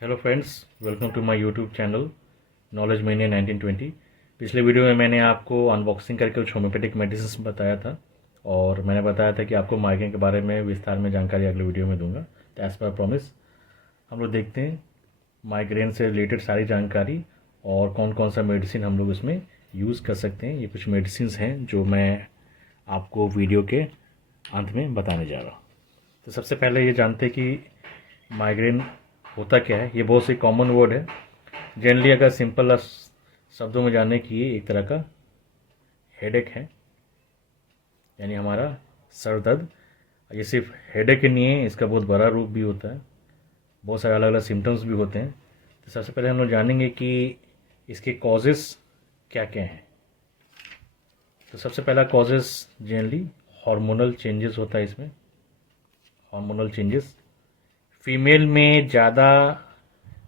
Hello friends, welcome to my YouTube channel knowledge महीने 1920। पिछले video में मैंने आपको अनबॉक्सिंग करके कुछ होम्योपैथिक मेडिसिन बताया था और मैंने बताया था कि आपको माइग्रेन के बारे में विस्तार में जानकारी अगले वीडियो में दूंगा। तो एज़ पर प्रॉमिस हम लोग देखते हैं माइग्रेन से रिलेटेड सारी जानकारी और कौन कौन सा मेडिसिन हम लोग इसमें यूज़ कर सकते हैं। ये कुछ मेडिसिन हैं जो मैं आपको वीडियो के अंत में बताने जा रहा हूँ। तो सबसे पहले ये जानते हैं कि माइग्रेन होता क्या है। ये बहुत सी कॉमन वर्ड है। जनरली अगर सिंपल शब्दों में जानने की, एक तरह का हेडेक है, यानी हमारा सर दर्द। ये सिर्फ हेडेक ही नहीं है, इसका बहुत बड़ा रूप भी होता है, बहुत सारे अलग अलग सिम्टम्स भी होते हैं। तो सबसे पहले हम लोग जानेंगे कि इसके कॉजेस क्या क्या हैं। तो सबसे पहला कॉजेस जनरली हार्मोनल चेंजेस होता है। इसमें हार्मोनल चेंजेस फीमेल में ज़्यादा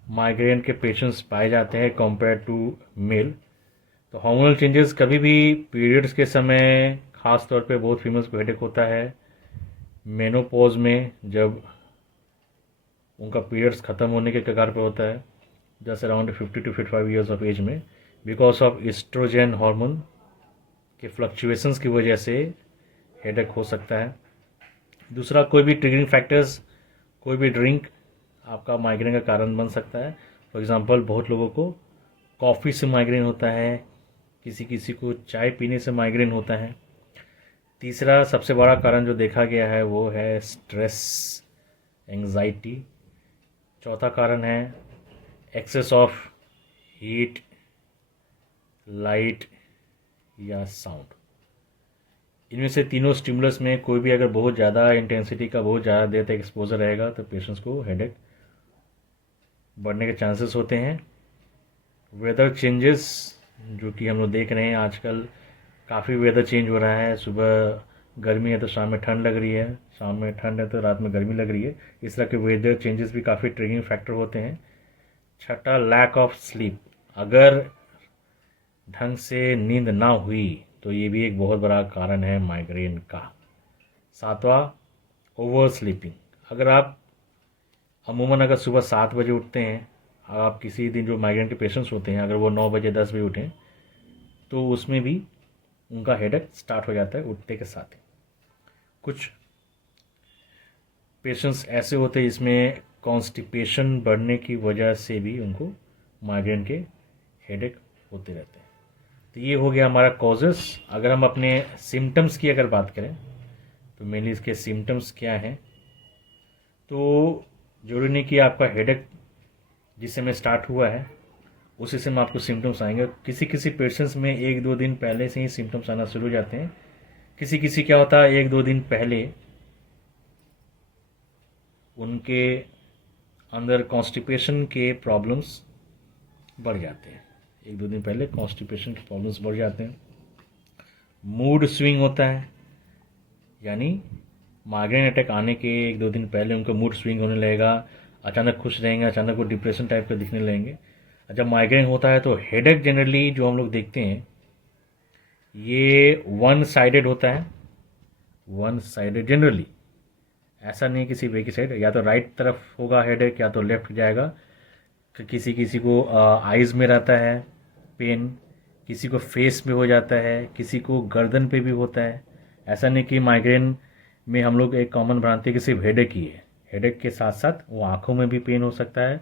माइग्रेन के पेशेंट्स पाए जाते हैं कंपेयर टू मेल। तो हार्मोनल चेंजेस कभी भी पीरियड्स के समय खास तौर पे बहुत फीमेल्स को हेडेक होता है। मेनोपॉज में जब उनका पीरियड्स ख़त्म होने के कगार पे होता है, just around 50 to 55 years of age में, बिकॉज ऑफ एस्ट्रोजन हार्मोन के फ्लक्चुएशंस की वजह से हेडेक हो सकता है। दूसरा, कोई भी ट्रिगरिंग फैक्टर्स, कोई भी ड्रिंक आपका माइग्रेन का कारण बन सकता है। फॉर एग्जांपल, बहुत लोगों को कॉफ़ी से माइग्रेन होता है, किसी किसी को चाय पीने से माइग्रेन होता है। तीसरा सबसे बड़ा कारण जो देखा गया है वो है स्ट्रेस, एंजाइटी। चौथा कारण है एक्सेस ऑफ हीट, लाइट या साउंड। इनमें से तीनों स्टिमुलस में कोई भी अगर बहुत ज़्यादा इंटेंसिटी का, बहुत ज़्यादा देर तक एक्सपोजर रहेगा तो पेशेंट्स को हेडेक बढ़ने के चांसेस होते हैं। वेदर चेंजेस, जो कि हम लोग देख रहे हैं आजकल, काफ़ी वेदर चेंज हो रहा है। सुबह गर्मी है तो शाम में ठंड लग रही है, शाम में ठंड है तो रात में गर्मी लग रही है। इस तरह के वेदर चेंजेस भी काफ़ी ट्रिगरिंग फैक्टर होते हैं। छठा, लैक ऑफ स्लीप। अगर ढंग से नींद ना हुई तो ये भी एक बहुत बड़ा कारण है माइग्रेन का। सातवां, ओवर स्लीपिंग। अगर आप अमूमन अगर सुबह 7 बजे उठते हैं, आप किसी दिन जो माइग्रेन के पेशेंट्स होते हैं अगर वो 9 बजे 10 बजे उठें तो उसमें भी उनका हेडेक स्टार्ट हो जाता है उठते के साथ ही। कुछ पेशेंट्स ऐसे होते हैं जिसमें कॉन्स्टिपेशन बढ़ने की वजह से भी उनको माइग्रेन के हेडेक होते रहते हैं। तो ये हो गया हमारा कॉजेस। अगर हम अपने सिम्टम्स की अगर बात करें तो मेनली इसके सिम्टम्स क्या हैं, तो जरूरी नहीं कि आपका हेडेक जिस समय स्टार्ट हुआ है उसी समय आपको सिम्टम्स आएंगे। किसी किसी पेशेंट्स में 1-2 दिन पहले से ही सिम्टम्स आना शुरू हो जाते हैं। किसी किसी क्या होता है, 1-2 दिन पहले उनके अंदर कॉन्स्टिपेशन के प्रॉब्लम्स बढ़ जाते हैं। 1-2 दिन पहले कॉन्स्टिपेशन के प्रॉब्लम्स बढ़ जाते हैं। मूड स्विंग होता है, यानी माइग्रेन अटैक आने के 1-2 दिन पहले उनका मूड स्विंग होने लगेगा। अचानक खुश रहेंगे, अचानक वो डिप्रेशन टाइप का दिखने लगेंगे। जब माइग्रेन होता है तो हेडेक जनरली जो हम लोग देखते हैं ये वन साइडेड होता है। वन साइडेड जनरली, ऐसा नहीं किसी वे की साइड, या तो राइट तरफ होगा हेडेक या तो लेफ्ट जाएगा। किसी किसी को आइज़ में रहता है पेन, किसी को फेस में हो जाता है, किसी को गर्दन पे भी होता है। ऐसा नहीं कि माइग्रेन में हम लोग एक कॉमन भ्रांति है कि सिर्फ हेडेक ही है। हेडेक के साथ साथ वो आँखों में भी पेन हो सकता है,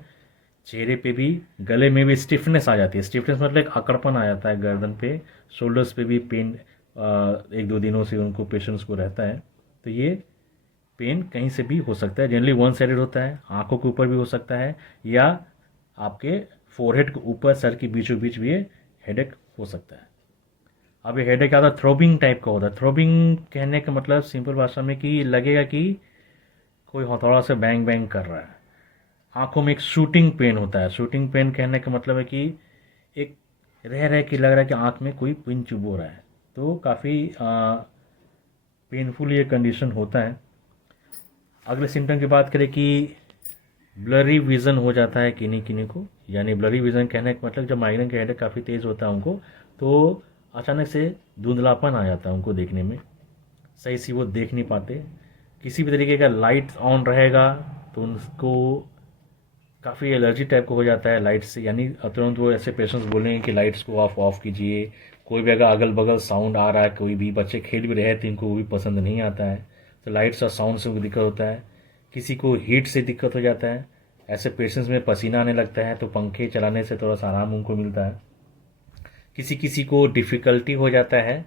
चेहरे पे भी, गले में भी स्टिफनेस आ जाती है। स्टिफनेस मतलब एक अकड़पन आ जाता है गर्दन पे, शोल्डर्स पे भी पेन 1-2 दिनों से उनको पेशेंट्स को रहता है। तो ये पेन कहीं से भी हो सकता है। जनरली वन साइडेड होता है, आंखों के ऊपर भी हो सकता है या आपके फोरहेड के ऊपर, सर के बीचों बीच भी ये हेडेक हो सकता है। अब ये हेडेक ज़्यादा थ्रोबिंग टाइप का होता है। थ्रोबिंग कहने का मतलब सिंपल भाषा में कि लगेगा कि कोई हथौड़ा से बैंग बैंग कर रहा है। आंखों में एक शूटिंग पेन होता है। शूटिंग पेन कहने का मतलब है कि एक रह रह के लग रहा है कि आंख में कोई पिन चुभ हो रहा है। तो काफ़ी पेनफुल ये कंडीशन होता है। अगले सिम्टम की बात करें कि ब्लरी विज़न हो जाता है किन्हीं किन्हीं को, यानी ब्लरी विज़न कहने का मतलब जब माइग्रेन का हेडेक काफ़ी तेज़ होता है उनको, तो अचानक से धुंधलापन आ जाता है उनको देखने में, सही से वो देख नहीं पाते। किसी भी तरीके का लाइट ऑन रहेगा तो उनको काफ़ी एलर्जी टाइप का हो जाता है लाइट से, यानी तुरंत वो ऐसे पेशेंट्स बोलेंगे कि लाइट्स को आप ऑफ कीजिए। कोई भी अगर अगल बगल साउंड आ रहा है, कोई भी बच्चे खेल भी रहे हैं तो इनको वो भी पसंद नहीं आता है, तो लाइट्स और साउंड से उनको दिक्कत होता है। किसी को हीट से दिक्कत हो जाता है, ऐसे पेशेंट्स में पसीना आने लगता है तो पंखे चलाने से थोड़ा सा आराम उनको मिलता है। किसी किसी को डिफ़िकल्टी हो जाता है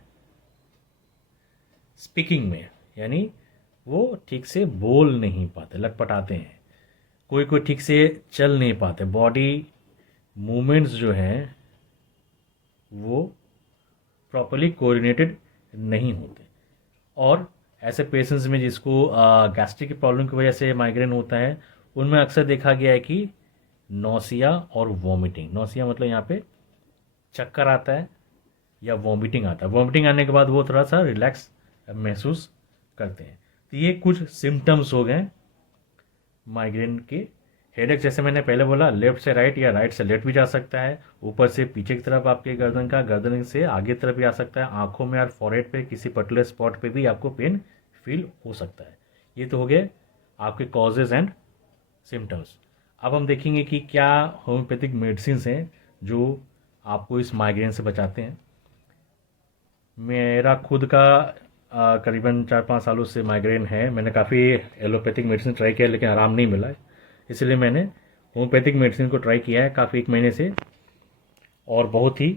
स्पीकिंग में, यानी वो ठीक से बोल नहीं पाते, लटपटाते हैं। कोई कोई ठीक से चल नहीं पाते, बॉडी मूवमेंट्स जो हैं वो प्रॉपरली कोऑर्डिनेटेड नहीं होते। और ऐसे पेशेंट्स में जिसको गैस्ट्रिक की प्रॉब्लम की वजह से माइग्रेन होता है, उनमें अक्सर देखा गया है कि नौसिया और वॉमिटिंग, नौसिया मतलब यहाँ पे चक्कर आता है या वॉमिटिंग आता है। वॉमिटिंग आने के बाद वो थोड़ा सा रिलैक्स महसूस करते हैं। तो ये कुछ सिम्टम्स हो गए माइग्रेन के। हेडेक जैसे मैंने पहले बोला, लेफ्ट से राइट या राइट से लेफ्ट भी जा सकता है, ऊपर से पीछे की तरफ आपके गर्दन का, गर्दन से आगे तरफ भी आ सकता है, आंखों में और फॉरहेड पे किसी पर्टिकुलर स्पॉट पे भी आपको पेन फील हो सकता है। ये तो हो गए आपके कॉजेज एंड सिम्टम्स। अब हम देखेंगे कि क्या होम्योपैथिक मेडिसिन हैं जो आपको इस माइग्रेन से बचाते हैं। मेरा खुद का करीबन 4-5 सालों से माइग्रेन है। मैंने काफ़ी एलोपैथिक मेडिसिन ट्राई किया लेकिन आराम नहीं मिला, इसलिए मैंने होम्योपैथिक मेडिसिन को ट्राई किया है काफ़ी 1 महीने से, और बहुत ही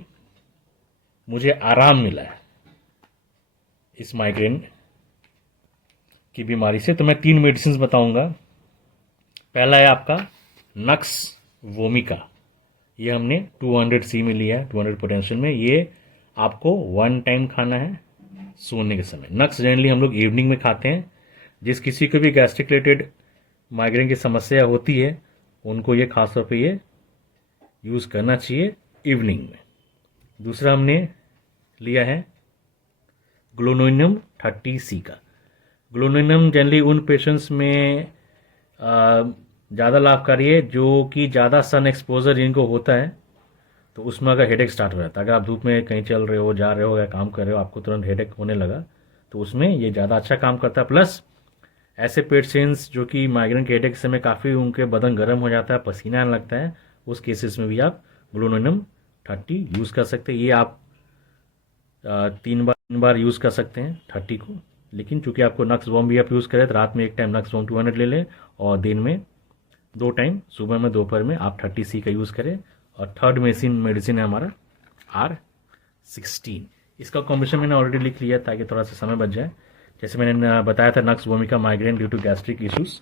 मुझे आराम मिला है इस माइग्रेन की बीमारी से। तो मैं 3 मेडिसिन बताऊंगा। पहला है आपका नक्स वोमिका, ये हमने 200 सी में लिया है, 200 पोटेंशियल में। ये आपको 1 टाइम खाना है सोने के समय। नक्स जनरली हम लोग इवनिंग में खाते हैं। जिस किसी को भी गैस्ट्रिक रिलेटेड माइग्रेन की समस्या होती है उनको ये खासतौर पे ये यूज़ करना चाहिए इवनिंग में। दूसरा हमने लिया है ग्लोनोइनम 30C का। ग्लोनोइनम जनरली उन पेशेंट्स में ज़्यादा लाभकारी है जो कि ज़्यादा सन एक्सपोजर जिनको होता है, तो उसमें अगर हेडेक स्टार्ट हो जाता है, अगर आप धूप में कहीं चल रहे हो, जा रहे हो या काम कर रहे हो, आपको तुरंत हेडेक होने लगा, तो उसमें ये ज़्यादा अच्छा काम करता है। प्लस ऐसे पेशेंट्स जो कि माइग्रेन के हेडेक से में काफ़ी उनके बदन गर्म हो जाता है, पसीना आने लगता है, उस केसेस में भी आप ग्लोनोइनम 30 यूज़ कर सकते हैं। ये आप 3 बार यूज़ कर सकते हैं 30 को। लेकिन चूंकि आपको नक्स वॉम भी आप यूज़ करें तो रात में 1 टाइम नक्स वॉम 200 ले लें, और दिन में 2 टाइम, सुबह में दोपहर में आप 30C का यूज़ करें। और थर्ड मेडिसिन है हमारा R16। इसका कॉम्बिनेशन मैंने ऑलरेडी लिख लिया ताकि थोड़ा सा समय बच जाए। जैसे मैंने बताया था, nux vomica migraine due to gastric issues,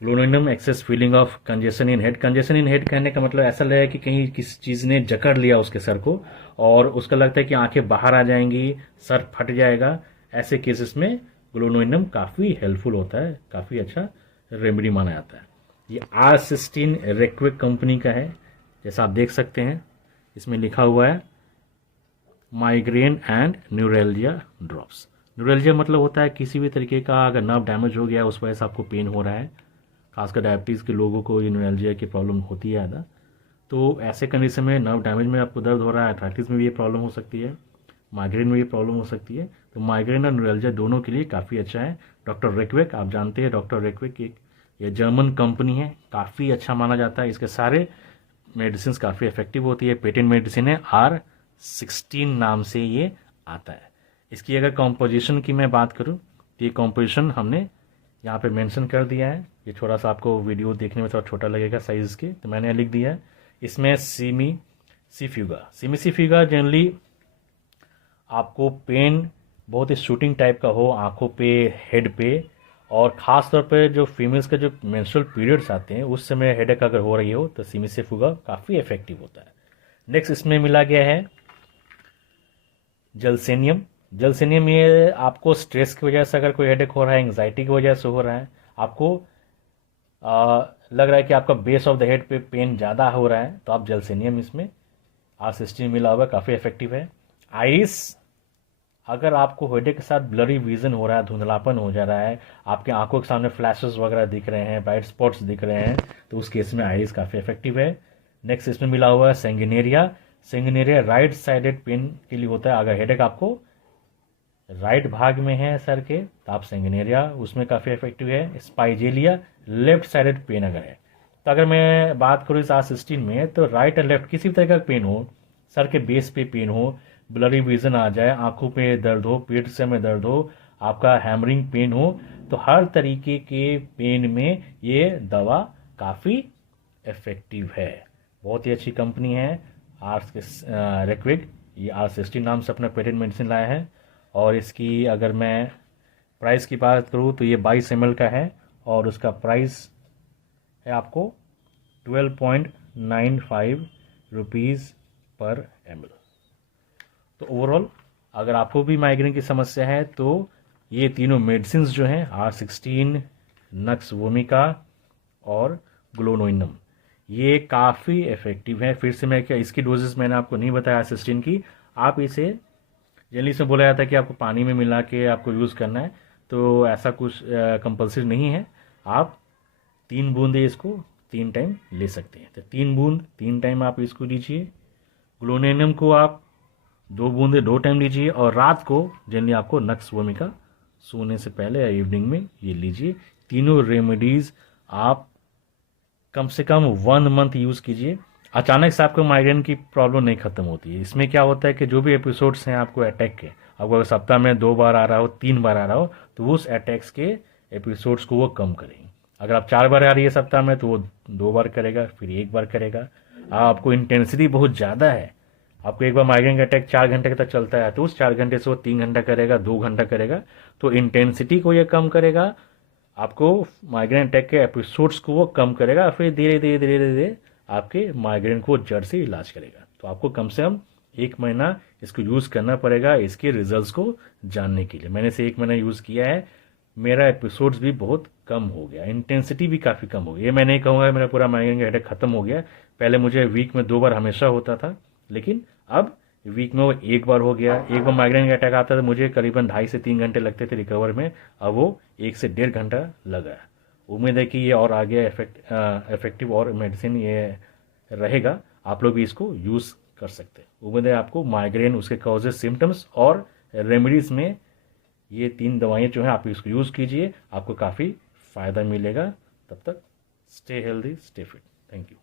glonoinum excess feeling of congestion in head. Congestion in head कहने का मतलब ऐसा लगा कि कहीं किसी चीज़ ने जकड़ लिया उसके सर को और उसका लगता है कि आंखें बाहर आ जाएंगी, सर फट जाएगा। ऐसे केसेस में ग्लोनोइनम काफ़ी हेल्पफुल होता है, काफ़ी अच्छा रेमेडी माना जाता है। ये R16 रेक्विक कंपनी का है, जैसा आप देख सकते हैं इसमें लिखा हुआ है migraine and neuralgia drops. Neuralgia मतलब होता है किसी भी तरीके का अगर नर्व डैमेज हो गया उस वजह से आपको पेन हो रहा है। खासकर डायबिटीज़ के लोगों को ये न्यूरैल्जिया की प्रॉब्लम होती है ज़्यादा। तो ऐसे कंडीशन में नर्व डैमेज में आपको दर्द हो रहा है, आर्थराइटिस में भी ये प्रॉब्लम हो सकती है, माइग्रेन में ये प्रॉब्लम हो सकती है। तो माइग्रेन और न्यूरैल्जिया दोनों के लिए काफ़ी अच्छा है। डॉक्टर रेक्वेक, आप जानते हैं डॉक्टर रेक्वेक एक ये जर्मन कंपनी है, काफ़ी अच्छा माना जाता है। इसके सारे मेडिसिन काफ़ी इफेक्टिव होती है। पेटेंट मेडिसिन है, R16 नाम से ये आता है। इसकी अगर कॉम्पोजिशन की मैं बात करूँ तो ये कॉम्पोजिशन हमने यहाँ पे मेंशन कर दिया है। ये थोड़ा सा आपको वीडियो देखने में थोड़ा छोटा लगेगा साइज़ के, तो मैंने लिख दिया है इसमें सिमिसिफ्यूगा जनरली आपको पेन बहुत ही शूटिंग टाइप का हो आंखों पे, हेड पे, और ख़ास तौर पे जो फीमेल्स का जो मेंस्ट्रुअल पीरियड्स आते हैं उस समय हेडेक अगर हो रही हो तो सिमिसिफ्यूगा काफ़ी इफेक्टिव होता है। नेक्स्ट इसमें मिला गया है जलसेनियम। जलसेनियम ये आपको स्ट्रेस की वजह से अगर कोई हेडेक हो रहा है, एंग्जाइटी की वजह से हो रहा है, आपको लग रहा है कि आपका बेस ऑफ द हेड पे पेन ज़्यादा हो रहा है, तो आप जलसेनियम इसमें R16 मिला हुआ काफ़ी इफेक्टिव है। आइरिस, अगर आपको हेडेक के साथ ब्लरी विजन हो रहा है, धुंधलापन हो जा रहा है, आपके आंखों के सामने फ्लैशेस वगैरह दिख रहे हैं, ब्राइट स्पॉट्स दिख रहे हैं, तो उस केस में आइरिस काफ़ी इफेक्टिव है। नेक्स्ट इसमें मिला हुआ है सेंगिनेरिया। सेंगिनेरिया राइट साइडेड पेन के लिए होता है। अगर हेडेक आपको राइट भाग में है सर के तो आप सेंगिनेरिया उसमें काफ़ी इफेक्टिव है। स्पाइजेलिया लेफ्ट साइडेड पेन अगर है तो अगर मैं बात करूँ इस R16 में, तो राइट एंड लेफ्ट किसी भी तरह का पेन हो, सर के बेस पे पेन हो, ब्लरी विजन आ जाए, आंखों पे दर्द हो, पेट से में दर्द हो, आपका हैमरिंग पेन हो, तो हर तरीके के पेन में ये दवा काफ़ी इफेक्टिव है। बहुत ही अच्छी कंपनी है आर्स के रेक्विड। ये R16 नाम से अपना पेटेंट मेडिसिन लाया है। और इसकी अगर मैं प्राइस की बात करूँ तो ये 22 ml का है और उसका प्राइस है आपको 12.95 रुपीज़ पर ml। तो ओवरऑल अगर आपको भी माइग्रेन की समस्या है तो ये तीनों मेडिसिन जो हैं R16, नक्स वोमिका और ग्लोनोइनम, ये काफ़ी इफेक्टिव है। फिर से मैं क्या, इसकी डोजेस मैंने आपको नहीं बताया R16 की। आप इसे जनरली से बोला जाता है कि आपको पानी में मिला के आपको यूज़ करना है, तो ऐसा कुछ कंपल्सरी नहीं है। आप 3 बूंदे इसको 3 टाइम ले सकते हैं, तो 3 बूंद 3 टाइम आप इसको लीजिए। ग्लोनेनम को आप 2 बूंदे 2 टाइम लीजिए, और रात को जनरली आपको नक्स वोमिका सोने से पहले या इवनिंग में ये लीजिए। तीनों रेमेडीज़ आप कम से कम 1 मंथ यूज़ कीजिए। अचानक से आपको माइग्रेन की प्रॉब्लम नहीं खत्म होती है। इसमें क्या होता है कि जो भी एपिसोड्स हैं आपको अटैक के, आपको अगर सप्ताह में 2 बार आ रहा हो, 3 बार आ रहा हो, तो वो उस अटैक्स के एपिसोड्स को वो कम करेंगे। अगर आप 4 बार आ रही है सप्ताह में, तो वो 2 बार करेगा, फिर 1 बार करेगा। आपको इंटेंसिटी बहुत ज़्यादा है, आपको एक बार माइग्रेन का अटैक 4 घंटे तक चलता है, तो उस 4 घंटे से वो 3 घंटा करेगा, 2 घंटा करेगा, तो इंटेंसिटी को ये कम करेगा, आपको माइग्रेन अटैक के एपिसोड्स को वो कम करेगा, फिर धीरे धीरे धीरे धीरे आपके माइग्रेन को जड़ से इलाज करेगा। तो आपको कम से कम 1 महीना इसको यूज़ करना पड़ेगा इसके रिजल्ट्स को जानने के लिए। मैंने इसे 1 महीना यूज़ किया है, मेरा एपिसोड्स भी बहुत कम हो गया, इंटेंसिटी भी काफ़ी कम हो गई। ये मैं नहीं कहूँगा मेरा पूरा माइग्रेन का हेडेक खत्म हो गया। पहले मुझे वीक में 2 बार हमेशा होता था, लेकिन अब वीक में वो 1 बार हो गया। एक बार माइग्रेन का अटैक आता था मुझे करीबन 2.5 से 3 घंटे लगते थे रिकवर में, अब वो 1 से 1.5 घंटा लगा। उम्मीद है कि ये और आगे इफेक्टिव और मेडिसिन ये रहेगा, आप लोग भी इसको यूज़ कर सकते हैं। उम्मीद है आपको माइग्रेन, उसके कॉजेज, सिम्टम्स और रेमेडीज़ में ये 3 दवाइयाँ जो हैं आप इसको यूज़ कीजिए, आपको काफ़ी फ़ायदा मिलेगा। तब तक stay healthy, stay fit. Thank you.